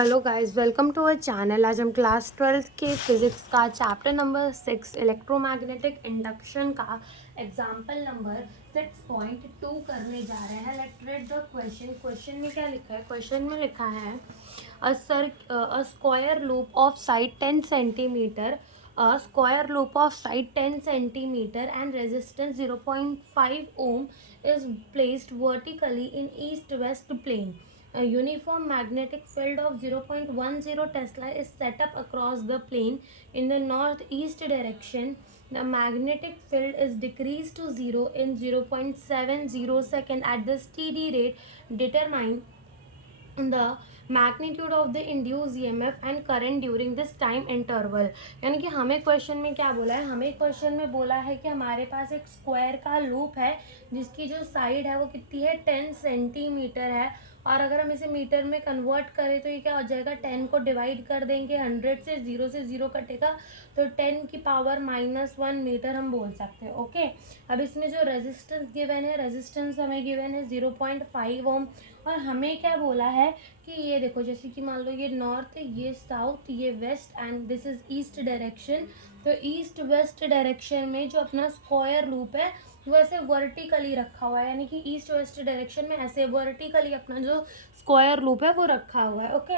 Hello guys, welcome to our channel. आज हम class 12 के फिजिक्स का चैप्टर नंबर 6 इलेक्ट्रोमैग्नेटिक इंडक्शन का एग्जाम्पल नंबर 6.2 करने जा रहे हैं। लेट्स रीड द क्वेश्चन में क्या लिखा है। क्वेश्चन में लिखा है a square loop of side 10 centimetre, a square loop of side 10 centimeter and resistance 0.5 ohm is placed vertically in east-west plane. A uniform magnetic field of 0.10 Tesla is set up across the plane in the northeast direction. The magnetic field is decreased to zero in 0.70 second at the steady rate. Determine the magnitude of the induce EMF and current during this time interval. यानी कि हमें question में क्या बोला है, हमें question में बोला है कि हमारे पास एक स्क्वायर का लूप है जिसकी जो साइड है वो कितनी है, 10 सेंटीमीटर है। और अगर हम इसे मीटर में कन्वर्ट करें तो ये क्या हो जाएगा, 10 को डिवाइड कर देंगे 100 से, 0 कटेगा तो 10 की पावर -1 मीटर हम बोल सकते हैं। ओके, अब इसमें जो रेजिस्टेंस गिवन है, रेजिस्टेंस हमें गिवन है 0.5 ओम। और हमें क्या बोला है कि ये देखो, जैसे कि मान लो ये नॉर्थ, ये साउथ, ये west and this is east direction. तो ईस्ट वेस्ट डायरेक्शन में जो अपना स्क्वायर लूप है वो ऐसे वर्टिकली रखा हुआ है, यानी कि ईस्ट वेस्ट डायरेक्शन में ऐसे वर्टिकली अपना जो स्क्वायर लूप है वो रखा हुआ है। ओके,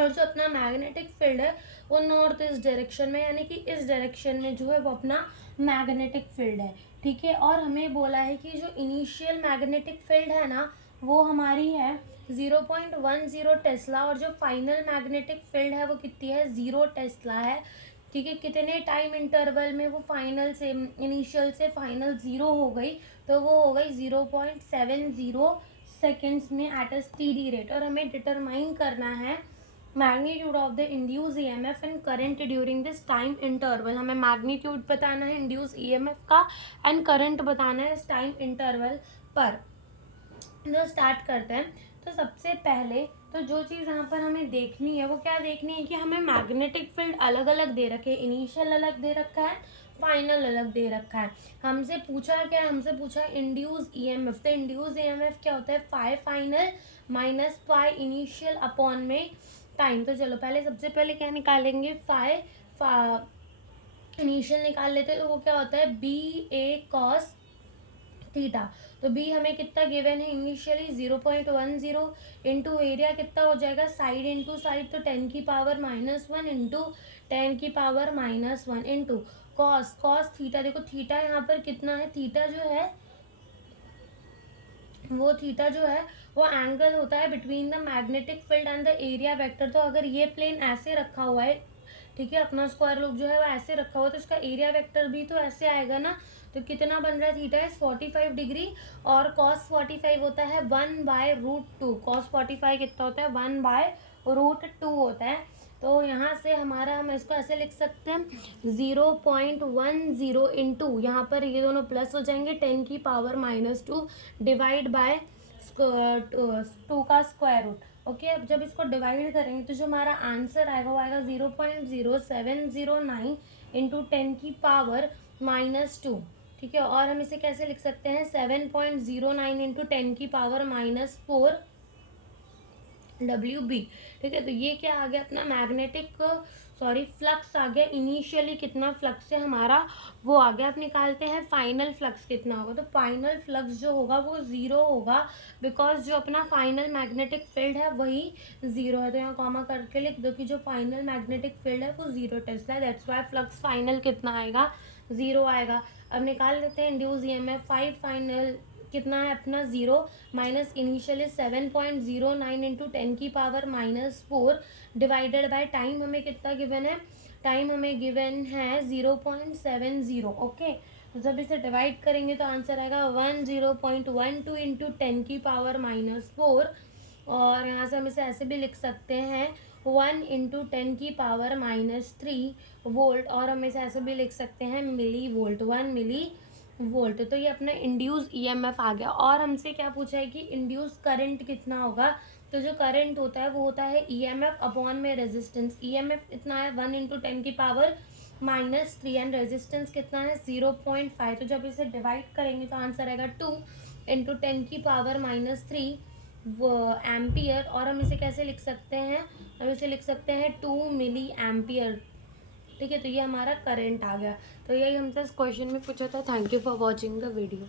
और जो अपना मैग्नेटिक फील्ड है वो नॉर्थ ईस्ट डायरेक्शन में, यानी कि इस डायरेक्शन में जो है वो अपना मैग्नेटिक फील्ड है। ठीक है, और हमें बोला है कि जो इनिशियल मैग्नेटिक फील्ड है ना वो हमारी है 0.10 टेस्ला, और जो फाइनल मैग्नेटिक फील्ड है वो कितनी है, 0 टेस्ला है। ठीक है, कितने टाइम इंटरवल में वो फाइनल से, इनिशियल से फाइनल 0 हो गई, तो वो हो गई 0.70 सेकेंड्स में एट अ स्टीडी रेट। और हमें डिटरमाइन करना है magnitude of the induce EMF and current during this time interval. हमें मैग्नीट्यूड बताना है इंड्यूस ईएमएफ का एंड करंट बताना है इस टाइम इंटरवल पर। जो स्टार्ट करते हैं, तो सबसे पहले तो जो चीज़ यहाँ पर हमें देखनी है वो क्या देखनी है कि हमें मैग्नेटिक फील्ड अलग अलग दे रखे हैं। इनिशियल अलग दे रखा है, फाइनल अलग दे रखा है। हमसे पूछा क्या है, हमसे पूछा इंड्यूस ईएमएफ। तो इंड्यूस ईएमएफ क्या होता है, phi final minus phi initial upon में टाइम। तो चलो पहले सबसे पहले क्या निकालेंगे, फाई इनिशियल निकाल लेते हैं। तो वो क्या होता है, बी ए कॉस थीटा। तो बी हमें कितना गिवन है इनिशियली 0.10 इंटू एरिया कितना हो जाएगा, साइड इंटू साइड, तो 10 की पावर -1 इंटू 10 की पावर -1 इंटू कॉस थीटा। देखो थीटा यहाँ पर कितना है, थीटा जो है वो वो एंगल होता है between the magnetic field and the area vector. तो अगर ये प्लेन ऐसे रखा हुआ है, ठीक है, अपना स्क्वायर लूप जो है वो ऐसे रखा हुआ है, तो इसका एरिया वेक्टर भी तो ऐसे आएगा ना। तो कितना बन रहा है, थीटा इज 45 डिग्री, और कॉस 45 होता है 1/√2। कॉस 45 कितना होता है, 1/√2 होता है। तो यहाँ से हमारा, हम इसको ऐसे लिख सकते हैं 0.10 इंटू, यहाँ पर ये दोनों प्लस हो जाएंगे, 10 की पावर -2 डिवाइड बाय 2 का स्क्वायर रूट। ओके, अब जब इसको डिवाइड करेंगे तो जो हमारा आंसर आएगा वो आएगा 0.0709 इंटू 10 की पावर -2। ठीक है, और हम इसे कैसे लिख सकते हैं, 7.09 इंटू 10 की पावर -4 WB। ठीक है, तो ये क्या आ गया अपना मैग्नेटिक, फ्लक्स आ गया। इनिशियली कितना फ्लक्स है हमारा वो आ गया। अब निकालते हैं फाइनल फ्लक्स कितना होगा। तो फाइनल फ्लक्स जो होगा वो 0 होगा, बिकॉज जो अपना फाइनल मैग्नेटिक फील्ड है वही 0 है। तो यहाँ कॉमा करके लिख दो कि जो फाइनल मैग्नेटिक फील्ड है वो 0 टेस्ला है, दैट्स वाई फ्लक्स फाइनल कितना आएगा, 0 आएगा। अब निकाल लेते हैं इंड्यूस ईएमएफ। 5 फाइनल कितना है अपना 0 माइनस इनिशियल 7.09 इंटू 10 की पावर -4 डिवाइडेड बाय टाइम हमें कितना गिवन है, टाइम हमें गिवन है 0.70। ओके, तो जब इसे डिवाइड करेंगे तो आंसर आएगा 10.12 इंटू 10 की पावर -4, और यहाँ से हम इसे ऐसे भी लिख सकते हैं 1 इंटू 10 की पावर -3 वोल्ट, और हम इसे ऐसे भी लिख सकते हैं मिली वोल्ट, 1 मिली वोल्ट। तो ये अपना इंड्यूस ईएमएफ आ गया। और हमसे क्या पूछा है कि इंड्यूस करंट कितना होगा। तो जो करंट होता है वो होता है ईएमएफ अपॉन में रेजिस्टेंस। ईएमएफ कितना है 1 इंटू 10 की पावर -3 एंड रेजिस्टेंस कितना है 0.5। तो जब इसे डिवाइड करेंगे तो आंसर आएगा 2 इंटू 10 की पावर -3 एम्पियर, और हम इसे कैसे लिख सकते हैं, हम इसे लिख सकते हैं 2 मिली एम्पियर। ठीक है, तो ये हमारा करंट आ गया। तो यही हमसे इस क्वेश्चन में पूछा था। Thank you for watching the video.